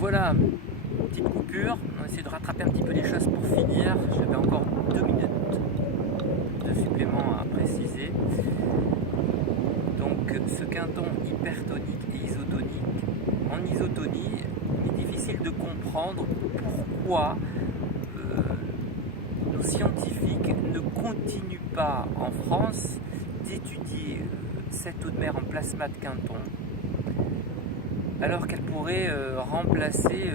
Voilà, petite coupure, on essaie de rattraper un petit peu les choses pour finir. J'avais encore 2 minutes de supplément à préciser. Donc ce quinton hypertonique et isotonique, en isotonie, il est difficile de comprendre pourquoi nos scientifiques ne continuent pas en France d'étudier cette eau de mer en plasma de quinton, alors qu'elle pourrait remplacer,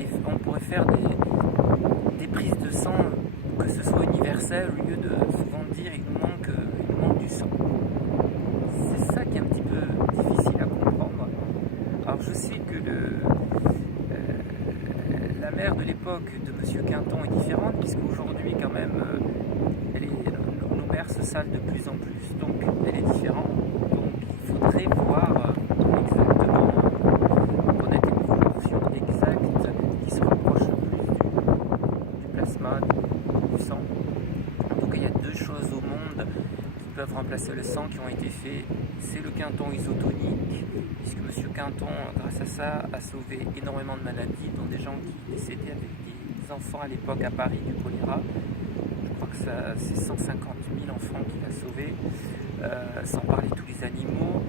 et on pourrait faire des prises de sang, que ce soit universel, au lieu de souvent dire il nous manque du sang. C'est ça qui est un petit peu difficile à comprendre. Alors je sais que la mer de l'époque de Monsieur Quinton est différente, puisqu'aujourd'hui quand même nos mers se salent de plus en plus, donc elle est différente. Donc il faudrait voir exactement, connaître une proportion exacte qui se rapproche plus du plasma, du sang. Donc il y a deux choses au monde qui peuvent remplacer le sang qui ont été faits. C'est le quinton isotonique, puisque M. Quinton, grâce à ça, a sauvé énormément de maladies, dont des gens qui décédaient avec des enfants à l'époque à Paris du choléra. Je crois que c'est 150 000 enfants qu'il a sauvés, sans parler de tous les animaux.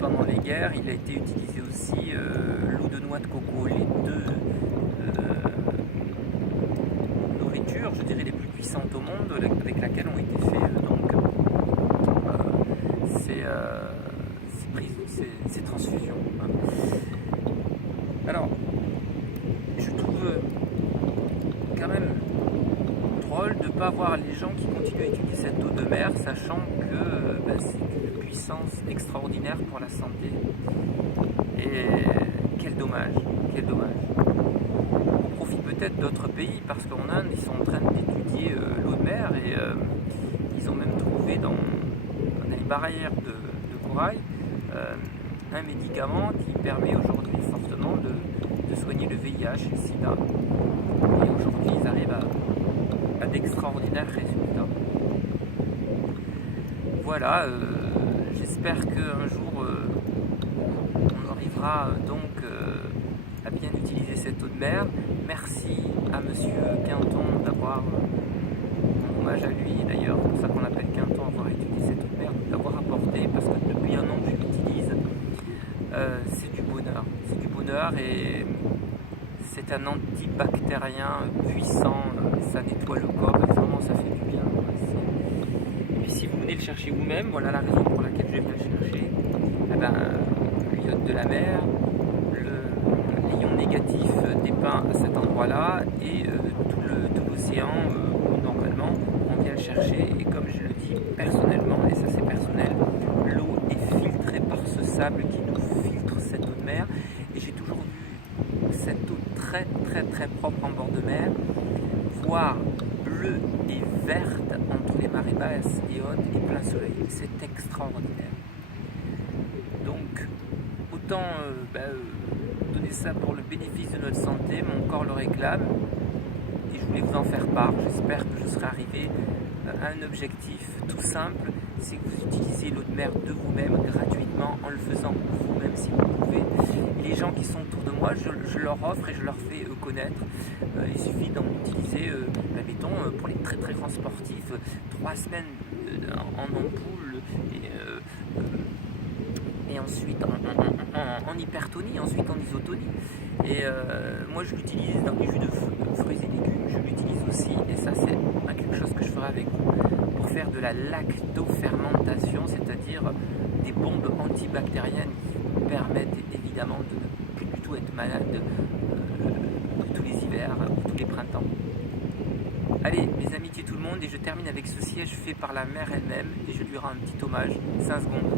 Pendant les guerres, il a été utilisé aussi l'eau de noix de coco, les deux nourritures, je dirais, les plus puissantes au monde, avec laquelle ont été faits ces transfusions. Alors, je trouve quand même drôle de ne pas voir les gens qui continuent à étudier cette eau de mer, sachant que c'est une puissance extraordinaire pour la santé. Et quel dommage, quel dommage. On profite peut-être d'autres pays, parce qu'en Inde, ils sont en train d'étudier l'eau de mer, et ils ont même trouvé dans les barrières de corail un médicament qui permet aujourd'hui fortement de soigner le VIH et le sida. Et aujourd'hui, ils arrivent à d'extraordinaires résultats. Voilà, j'espère qu'un jour, on arrivera donc à bien utiliser cette eau de mer. Merci à Monsieur Quinton d'avoir, en hommage à lui d'ailleurs, c'est pour ça qu'on l'appelle Quinton, avoir étudié cette eau de mer, d'avoir apporté, parce que depuis un an que je l'utilise, c'est du bonheur et c'est un antibactérien puissant, ça nettoie le corps, vraiment ça fait du bien. Et puis si vous venez le chercher vous-même, voilà la raison pour laquelle je vais le chercher, l'iode de la mer, l'ion négatif dépeint à cet endroit-là, et tout l'océan, normalement, on vient le chercher, et comme je le dis personnellement, et ça c'est personnel, l'eau est filtrée par ce sable qui nous filtre cette eau de mer, et j'ai toujours vu cette eau très très très propre en bord de mer, voire bleue et verte entre les marées basses et hautes et plein soleil. C'est extraordinaire. Donc autant donner ça pour le bénéfice de notre santé, mon corps le réclame, et je voulais vous en faire part. J'espère que je serai arrivé à un objectif tout simple, c'est que vous utilisez l'eau de mer de vous-même gratuitement, en le faisant vous-même si vous pouvez. Et les gens qui sont autour de moi, je leur offre et je leur fais connaître. Il suffit d'en utiliser, mettons, pour les très très grands sportifs, 3 semaines en ampoule, et ensuite en hypertonie, ensuite en isotonie. Et moi je l'utilise dans les jus de fruits et légumes, je l'utilise aussi, et ça c'est quelque chose que je ferai avec vous, pour faire de la lactofermentation, c'est-à-dire des bombes antibactériennes qui vous permettent évidemment de ne plus du tout être malade tous les hivers ou tous les printemps. Allez, mes amitiés tout le monde, et je termine avec ce siège fait par la mer elle-même, et je lui rends un petit hommage, 5 secondes.